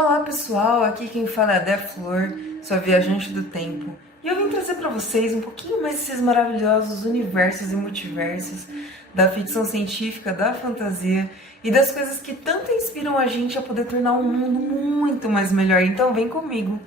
Olá pessoal, aqui quem fala é a Dé Flor, sua viajante do tempo. E eu vim trazer para vocês um pouquinho mais desses maravilhosos universos e multiversos da ficção científica, da fantasia e das coisas que tanto inspiram a gente a poder tornar o mundo muito mais melhor. Então vem comigo!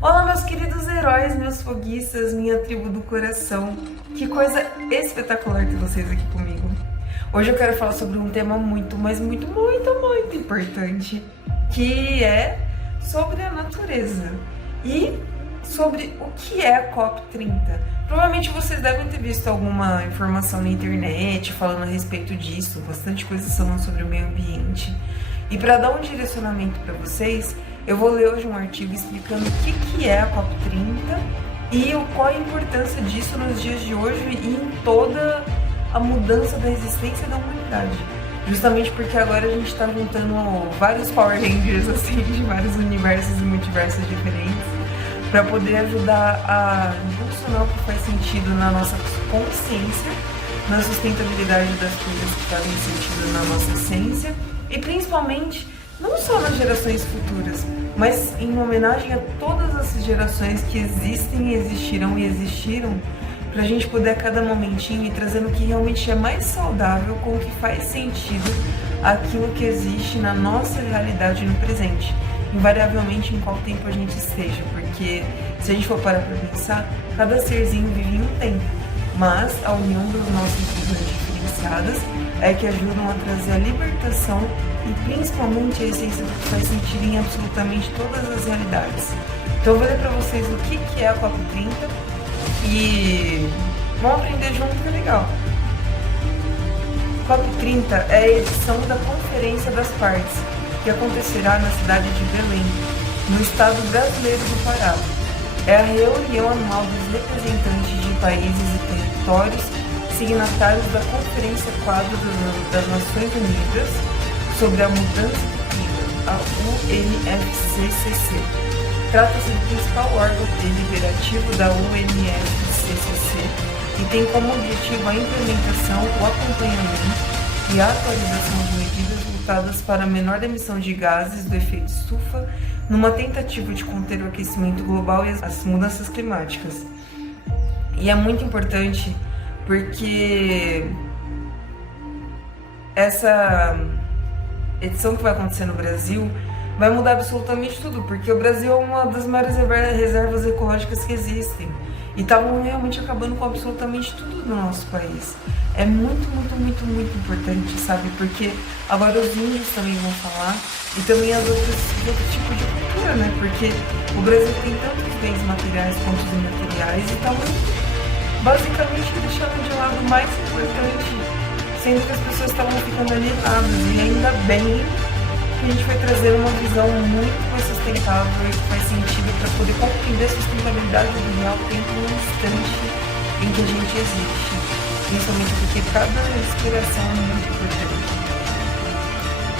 Olá meus queridos heróis, meus foguistas, minha tribo do coração. Que coisa espetacular ter vocês aqui comigo. Hoje eu quero falar sobre um tema muito importante, que é sobre a natureza e sobre o que é a COP30. Provavelmente vocês devem ter visto alguma informação na internet falando a respeito disso, bastante coisas falando sobre o meio ambiente. E para dar um direcionamento para vocês, eu vou ler hoje um artigo explicando o que é a COP30 e qual a importância disso nos dias de hoje e em toda a mudança da existência da humanidade. Justamente porque agora a gente está juntando vários Power Rangers assim, de vários universos e multiversos diferentes para poder ajudar a impulsionar o que faz sentido na nossa consciência, na sustentabilidade das coisas que fazem sentido na nossa essência e principalmente não só nas gerações futuras, mas em homenagem a todas as gerações que existem, existirão e existiram, para a gente poder a cada momentinho ir trazendo o que realmente é mais saudável, com o que faz sentido aquilo que existe na nossa realidade no presente, invariavelmente em qual tempo a gente esteja, porque se a gente for parar para pensar, cada serzinho vive em um tempo, mas a união das nossas culturas diferenciadas é que ajudam a trazer a libertação e principalmente a essência do que faz sentido em absolutamente todas as realidades. Então eu vou ler para vocês o que é a COP30 e vamos aprender junto, que é legal. COP30 é a edição da Conferência das Partes, que acontecerá na cidade de Belém, no estado brasileiro do Pará. É a reunião anual dos representantes de países e territórios signatários da Conferência Quadro das Nações Unidas sobre a Mudança do Clima, a UNFCCC. Trata-se do principal órgão deliberativo da UNFCCC e tem como objetivo a implementação, o acompanhamento e a atualização de medidas voltadas para a menor emissão de gases do efeito estufa numa tentativa de conter o aquecimento global e as mudanças climáticas. E é muito importante porque essa edição que vai acontecer no Brasil vai mudar absolutamente tudo, porque o Brasil é uma das maiores reservas ecológicas que existem e estavam realmente acabando com absolutamente tudo no nosso país. É muito importante, sabe? Porque agora os índios também vão falar e também outro tipo de cultura, né? Porque o Brasil tem tantos bens materiais quanto imateriais e estavam basicamente deixando de lado o mais importante, sendo que as pessoas estavam ficando alienadas, e ainda bem que a gente vai trazer uma visão muito mais sustentável e que faz sentido para poder compreender a sustentabilidade do real tempo no instante em que a gente existe, principalmente porque cada respiração é muito importante.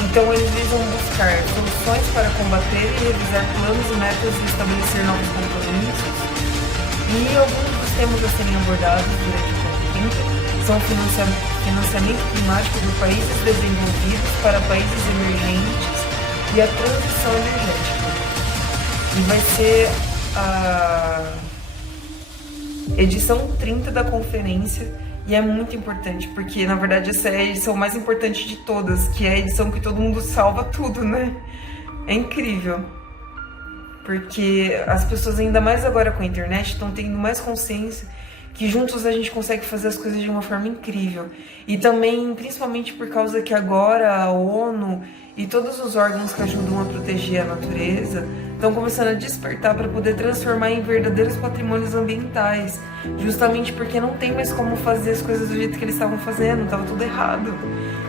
Então eles visam buscar soluções para combater e revisar planos e metas e estabelecer novos compromissos. E alguns dos temas a serem abordados durante o COP30 são o financiamento climático de países desenvolvidos para países emergentes e a transição energética. E vai ser a edição 30 da conferência e é muito importante, porque na verdade essa é a edição mais importante de todas, que é a edição que todo mundo salva tudo, né? É incrível. Porque as pessoas, ainda mais agora com a internet, estão tendo mais consciência que juntos a gente consegue fazer as coisas de uma forma incrível. E também, principalmente por causa que agora a ONU e todos os órgãos que ajudam a proteger a natureza estão começando a despertar para poder transformar em verdadeiros patrimônios ambientais. Justamente porque não tem mais como fazer as coisas do jeito que eles estavam fazendo, estava tudo errado.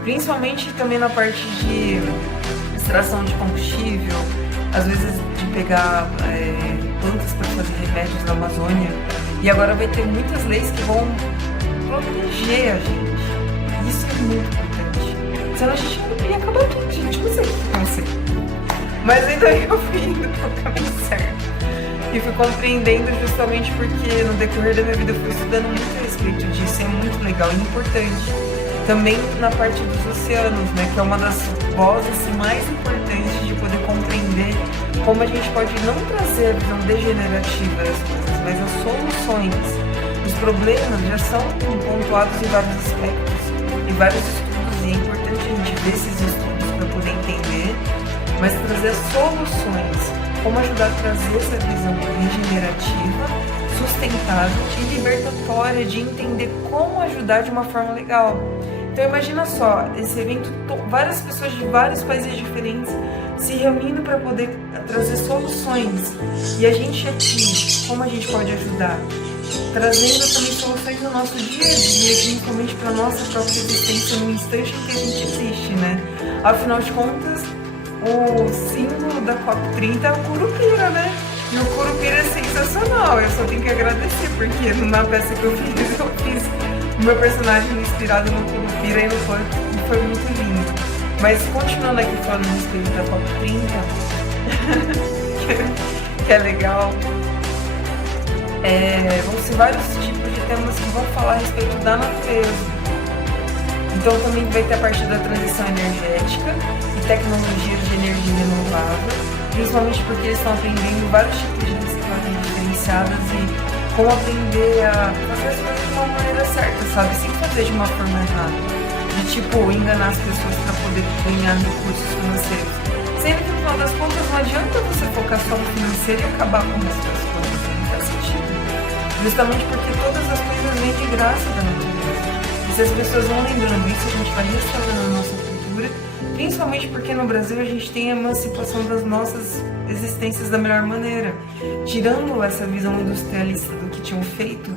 Principalmente também na parte de extração de combustível, às vezes de pegar plantas para fazer remédios na Amazônia. E agora vai ter muitas leis que vão proteger a gente. Isso é muito importante. Senão a gente ia acabar tudo, gente. Não sei o que vai ser. Mas ainda eu fui indo pra cabeça. compreendendo justamente porque no decorrer da minha vida eu fui estudando muito a respeito disso, é muito legal e importante. Também na parte dos oceanos, né, que é uma das vozes mais importantes de poder compreender como a gente pode não trazer a visão degenerativa das coisas, mas as soluções. Os problemas já são pontuados em vários aspectos, em vários estudos, e é importante a gente ver esses estudos para poder entender, mas trazer soluções, como ajudar a trazer essa visão regenerativa, sustentável e libertatória de entender como ajudar de uma forma legal. Então imagina só, esse evento, várias pessoas de vários países diferentes se reunindo para poder trazer soluções. E a gente aqui, como a gente pode ajudar? Trazendo também soluções no nosso dia a dia, principalmente para a nossa própria existência no instante em que a gente existe, né? Afinal de contas, o símbolo da COP30 é o Curupira, né? E o Curupira é sensacional, eu só tenho que agradecer, porque na peça que eu fiz o meu personagem inspirado no Curupira e foi muito lindo. Mas continuando aqui falando a respeito da COP30, que é legal, vão ser vários tipos de temas que vão falar a respeito da natureza. Então também vai ter a parte da transição energética e tecnologias de energia renovável, principalmente porque eles estão aprendendo vários tipos de reciclagem diferenciadas e como aprender a fazer as coisas de uma maneira certa, sabe? Sem fazer de uma forma errada. De tipo, enganar as pessoas para poder ganhar recursos financeiros. Sendo que no final das contas não adianta você focar só no financeiro e acabar com as coisas, não faz sentido. Justamente porque todas as coisas vêm de graça da natureza. E se as pessoas vão lembrando isso, a gente vai restaurando a nossa cultura, principalmente porque no Brasil a gente tem a emancipação das nossas existências da melhor maneira, tirando essa visão industrialista do que tinham feito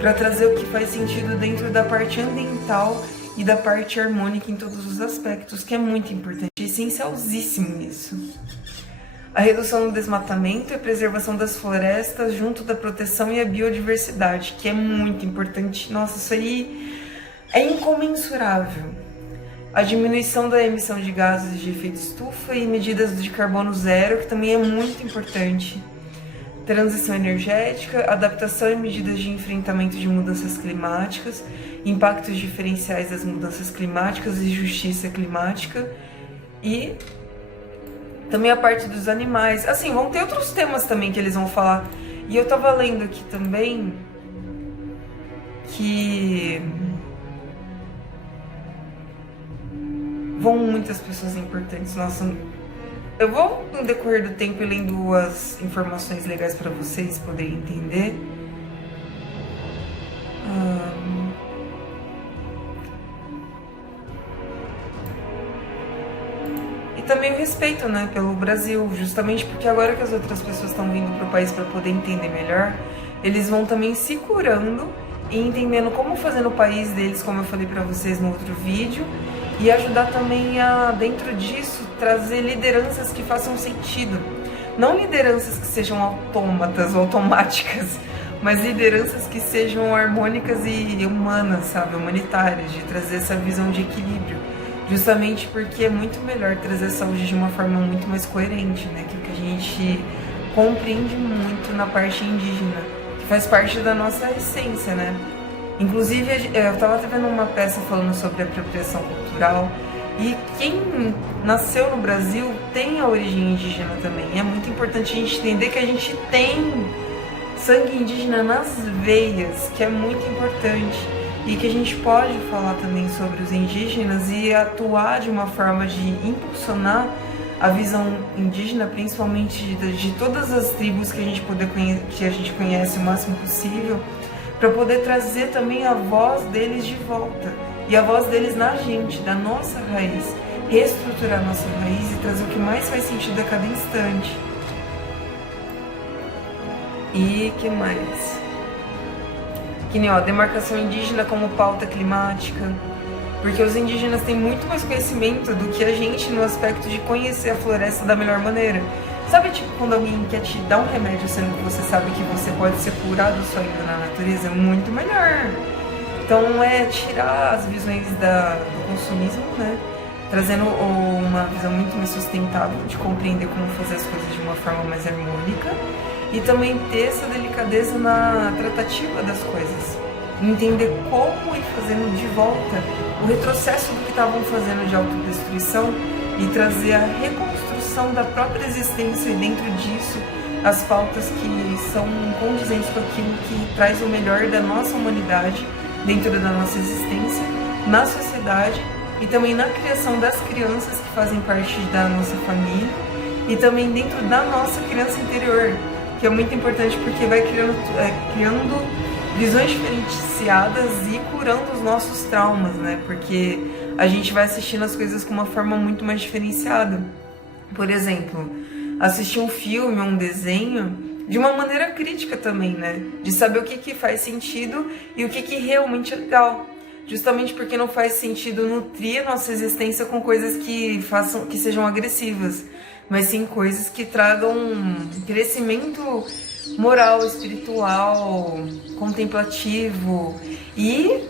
para trazer o que faz sentido dentro da parte ambiental e da parte harmônica em todos os aspectos, que é muito importante, é essencialíssimo isso. A redução do desmatamento e a preservação das florestas junto da proteção e a biodiversidade, que é muito importante. Nossa, isso aí é incomensurável. A diminuição da emissão de gases de efeito estufa e medidas de carbono zero, que também é muito importante. Transição energética, adaptação e medidas de enfrentamento de mudanças climáticas, impactos diferenciais das mudanças climáticas e justiça climática. E também a parte dos animais. Assim, vão ter outros temas também que eles vão falar. E eu tava lendo aqui também que vão muitas pessoas importantes. Nossa, eu vou no decorrer do tempo lendo as informações legais para vocês poderem entender. E também o respeito, né, pelo Brasil, justamente porque agora que as outras pessoas estão vindo para o país para poder entender melhor, eles vão também se curando e entendendo como fazer no país deles, como eu falei para vocês no outro vídeo, e ajudar também a, dentro disso, trazer lideranças que façam sentido. Não lideranças que sejam autômatas ou automáticas, mas lideranças que sejam harmônicas e humanas, sabe, humanitárias, de trazer essa visão de equilíbrio. Justamente porque é muito melhor trazer a saúde de uma forma muito mais coerente, né? Que a gente compreende muito na parte indígena, que faz parte da nossa essência, né? Inclusive, eu estava vendo uma peça falando sobre apropriação cultural, e quem nasceu no Brasil tem a origem indígena também. E é muito importante a gente entender que a gente tem sangue indígena nas veias, que é muito importante. E que a gente pode falar também sobre os indígenas e atuar de uma forma de impulsionar a visão indígena, principalmente de todas as tribos que a gente conhece o máximo possível, para poder trazer também a voz deles de volta. E a voz deles na gente, da nossa raiz. Reestruturar a nossa raiz e trazer o que mais faz sentido a cada instante. E que mais? Que nem, ó, demarcação indígena como pauta climática, porque os indígenas têm muito mais conhecimento do que a gente no aspecto de conhecer a floresta da melhor maneira. Sabe, tipo, quando alguém quer te dar um remédio, sendo que você sabe que você pode ser curado só indo na natureza, é muito melhor. Então, é tirar as visões do consumismo, né? Trazendo uma visão muito mais sustentável de compreender como fazer as coisas de uma forma mais harmônica. e também ter essa delicadeza na tratativa das coisas. Entender como ir fazendo de volta o retrocesso do que estavam fazendo de autodestruição e trazer a reconstrução da própria existência e dentro disso as pautas que são condizentes com aquilo que traz o melhor da nossa humanidade dentro da nossa existência, na sociedade e também na criação das crianças que fazem parte da nossa família e também dentro da nossa criança interior, que é muito importante porque vai criando visões diferenciadas e curando os nossos traumas, né? Porque a gente vai assistindo as coisas com uma forma muito mais diferenciada. Por exemplo, assistir um filme, um desenho, de uma maneira crítica também, né? De saber o que faz sentido e o que realmente é legal. Justamente porque não faz sentido nutrir a nossa existência com coisas que sejam agressivas, mas sim coisas que tragam crescimento moral, espiritual, contemplativo e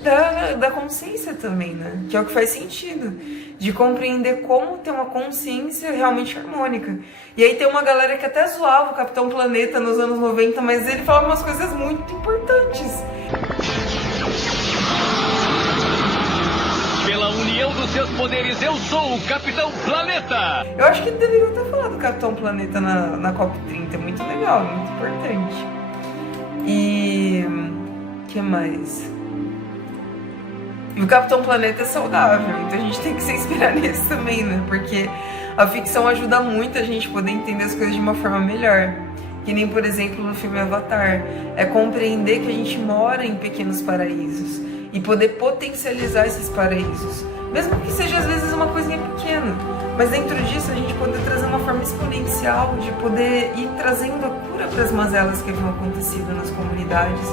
da consciência também, né? Que é o que faz sentido, de compreender como ter uma consciência realmente harmônica. E aí tem uma galera que até zoava o Capitão Planeta nos anos 90, mas ele falava umas coisas muito importantes. Pela união dos seus poderes, eu sou o Capitão Planeta! Eu acho que deveria até falar do Capitão Planeta na COP30, é muito legal, muito importante. E... que mais? E o Capitão Planeta é saudável, então a gente tem que se inspirar nisso também, né? Porque a ficção ajuda muito a gente poder entender as coisas de uma forma melhor. Que nem, por exemplo, no filme Avatar. É compreender que a gente mora em pequenos paraísos e poder potencializar esses paraísos. Mesmo que seja, às vezes, uma coisinha pequena. Mas dentro disso, a gente poder trazer uma forma exponencial de poder ir trazendo a cura para as mazelas que haviam acontecido nas comunidades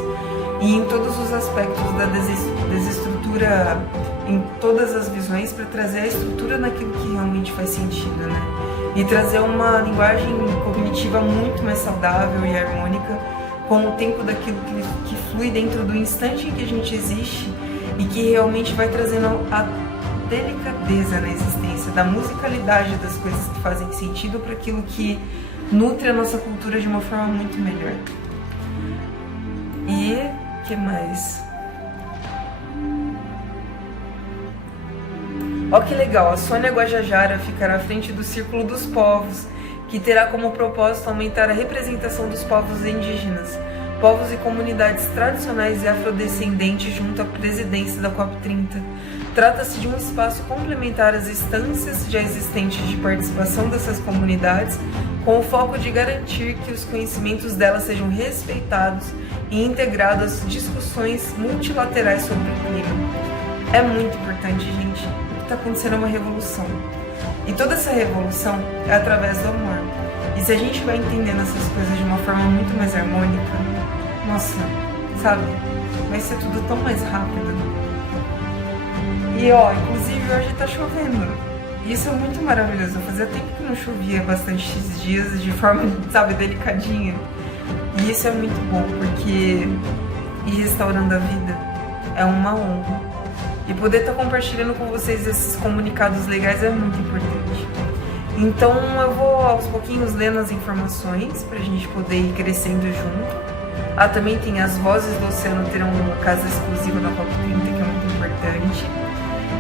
e em todos os aspectos da desestrutura, em todas as visões, para trazer a estrutura naquilo que realmente faz sentido, né? E trazer uma linguagem cognitiva muito mais saudável e harmônica com o tempo daquilo que flui dentro do instante em que a gente existe e que realmente vai trazendo a delicadeza na existência, da musicalidade das coisas que fazem sentido para aquilo que nutre a nossa cultura de uma forma muito melhor. E o que mais? Olha que legal, a Sônia Guajajara ficará à frente do Círculo dos Povos, que terá como propósito aumentar a representação dos povos indígenas, povos e comunidades tradicionais e afrodescendentes junto à presidência da COP30. Trata-se de um espaço complementar às instâncias já existentes de participação dessas comunidades, com o foco de garantir que os conhecimentos delas sejam respeitados e integrados às discussões multilaterais sobre o clima. É muito importante, gente. O que está acontecendo é uma revolução. E toda essa revolução é através do amor. E se a gente vai entendendo essas coisas de uma forma muito mais harmônica, nossa, sabe? Vai ser tudo tão mais rápido. E ó, inclusive hoje tá chovendo. E isso é muito maravilhoso. Fazia tempo que não chovia bastante esses dias de forma, sabe, delicadinha. E isso é muito bom, porque ir restaurando a vida é uma honra. E poder estar compartilhando com vocês esses comunicados legais é muito importante. Então eu vou aos pouquinhos lendo as informações pra gente poder ir crescendo junto. Ah, também tem as Vozes do Oceano terão uma casa exclusiva na COP30, que é muito importante.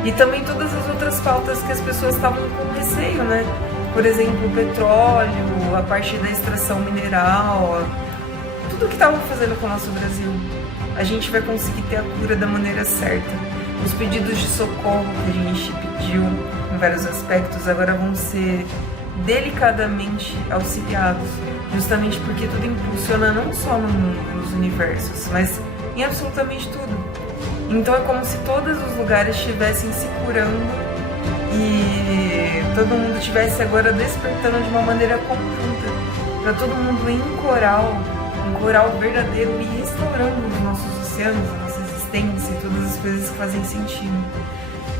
E também todas as outras pautas que as pessoas estavam com receio, né? Por exemplo, o petróleo, a parte da extração mineral, tudo que estavam fazendo com o nosso Brasil. A gente vai conseguir ter a cura da maneira certa. Os pedidos de socorro que a gente pediu em vários aspectos agora vão ser delicadamente auxiliados, justamente porque tudo impulsiona não só no mundo, nos universos, mas em absolutamente tudo. Então é como se todos os lugares estivessem se curando e todo mundo estivesse agora despertando de uma maneira conjunta, para todo mundo ir em um coral verdadeiro e restaurando os nossos oceanos, a nossa existência e todas as coisas que fazem sentido.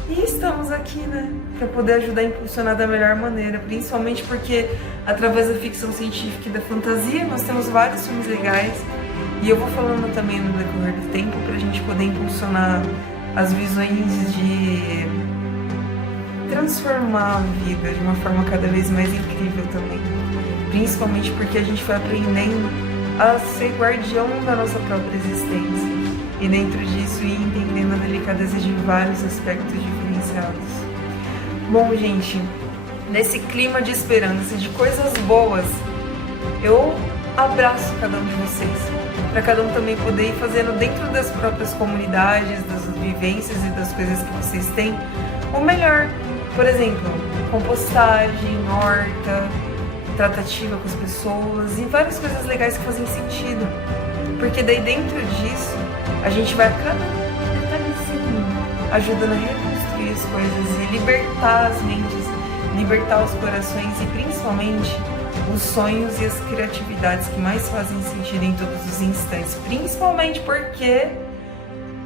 E estamos aqui, né, para poder ajudar a impulsionar da melhor maneira, principalmente porque através da ficção científica e da fantasia nós temos vários filmes legais. E eu vou falando também no decorrer do tempo pra gente poder impulsionar as visões de transformar a vida de uma forma cada vez mais incrível também. Principalmente porque a gente foi aprendendo a ser guardião da nossa própria existência. E dentro disso ir entendendo a delicadeza de vários aspectos diferenciados. Bom, gente, nesse clima de esperança, de coisas boas, eu abraço cada um de vocês, para cada um também poder ir fazendo dentro das próprias comunidades, das vivências e das coisas que vocês têm, o melhor. Por exemplo, compostagem, horta, tratativa com as pessoas e várias coisas legais que fazem sentido. Porque daí dentro disso, a gente vai a cada detalhezinho ajudando a reconstruir as coisas e libertar as mentes, libertar os corações e principalmente os sonhos e as criatividades que mais fazem sentido em todos os instantes. Principalmente porque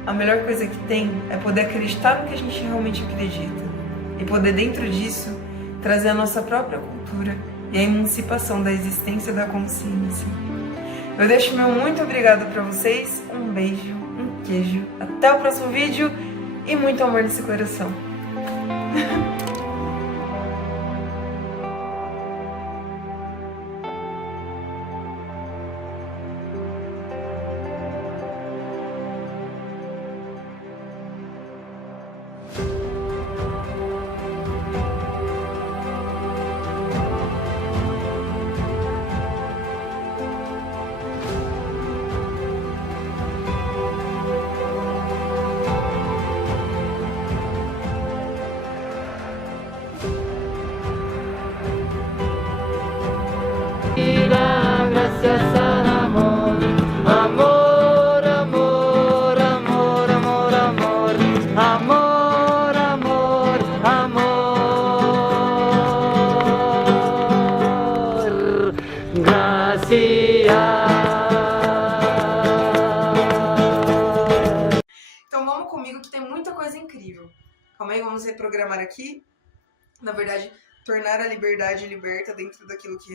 a melhor coisa que tem é poder acreditar no que a gente realmente acredita e poder dentro disso trazer a nossa própria cultura e a emancipação da existência da consciência. Eu deixo meu muito obrigado para vocês, um beijo, um queijo, até o próximo vídeo e muito amor nesse coração. Gracias al amor, amor, amor, amor, amor, amor, amor, amor, amor, gracias. Então vamos comigo que tem muita coisa incrível. Calma aí, vamos reprogramar aqui. Na verdade, tornar a liberdade liberta dentro daquilo que